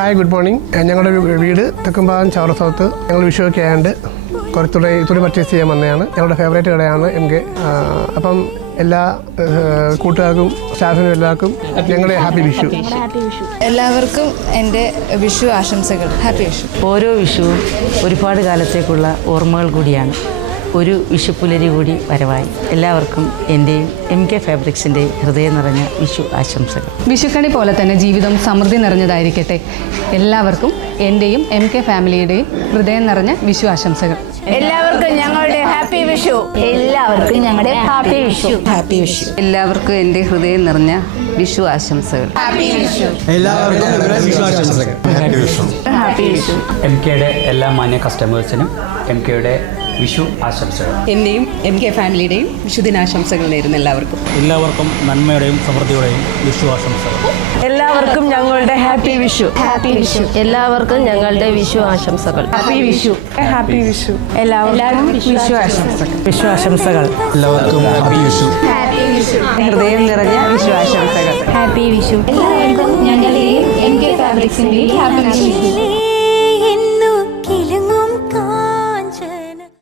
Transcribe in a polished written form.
Hi, good morning. ഞങ്ങളുടെ വീട് തെക്കുംഭാഗം ചൗറസ്ഥലത്ത്. ഞങ്ങൾ വിഷുവൊക്കെ ആയതുകൊണ്ട് കുറച്ചുകൂടെ തുണി പർച്ചേസ് ചെയ്യാൻ വന്നതാണ്. ഞങ്ങളുടെ ഫേവറേറ്റ് കടയാണ് MK. അപ്പം എല്ലാ കൂട്ടുകാർക്കും സ്റ്റാഫിനും എല്ലാവർക്കും ഞങ്ങളുടെ ഹാപ്പി വിഷു. എല്ലാവർക്കും എൻ്റെ വിഷു ആശംസകൾ. ഹാപ്പി വിഷു. ഓരോ വിഷുവും ഒരുപാട് കാലത്തേക്കുള്ള ഓർമ്മകൾ കൂടിയാണ്. ഒരു വിഷുപ്പുലരി കൂടി വരവായി. എല്ലാവർക്കും എൻ്റെയും MK ഫാബ്രിക്സിൻ്റെ ഹൃദയം നിറഞ്ഞ വിഷു ആശംസകൾ. വിഷുക്കണി പോലെ തന്നെ ജീവിതം സമൃദ്ധി നിറഞ്ഞതായിരിക്കട്ടെ. എല്ലാവർക്കും എൻ്റെയും MK ഫാമിലിയുടെയും ഹൃദയം നിറഞ്ഞ വിഷു ആശംസകൾ. എല്ലാവർക്കും ഞങ്ങളുടെ ഹാപ്പി വിഷു. എല്ലാവർക്കും ഞങ്ങളുടെ ഹാപ്പി വിഷു. ഹാപ്പി വിഷു. എല്ലാവർക്കും എൻ്റെ ഹൃദയം നിറഞ്ഞ വിഷു ആശംസകൾ. ഹാപ്പി വിഷു. എല്ലാവർക്കും വിഷു ആശംസകൾ. ഹാപ്പി വിഷു. MKയുടെ എല്ലാ മാന്യ കസ്റ്റമേഴ്സിനും MKയുടെ വിഷു ആശംസകൾ. എൻ്റെയും MK ഫാമിലിയുടെയും വിഷുദിനാശംസകൾ നേരുന്നു എല്ലാവർക്കും നന്മയുടെയും സമൃദ്ധിയുടെയും വിഷു ആശംസകൾ. എല്ലാവർക്കും ഞങ്ങളുടെ ഹാപ്പി വിഷു. ഹാപ്പി വിഷു. എല്ലാവർക്കും ഞങ്ങളുടെ വിഷു ആശംസകൾ. ഹാപ്പി വിഷു. ഹാപ്പി വിഷു. എല്ലാവർക്കും വിഷു ആശംസകൾ. വിഷു ആശംസകൾ. എല്ലാവർക്കും ഹാപ്പി വിഷു. ഹാപ്പി വിഷു. ഹൃദയം നിറഞ്ഞ വിഷു ആശംസകൾ. ഹാപ്പി വിഷു. എല്ലാവർക്കും ഞങ്ങളുടെയും MK ഫാബ്രിക്സിന്റെയും ഹാപ്പി വിഷു.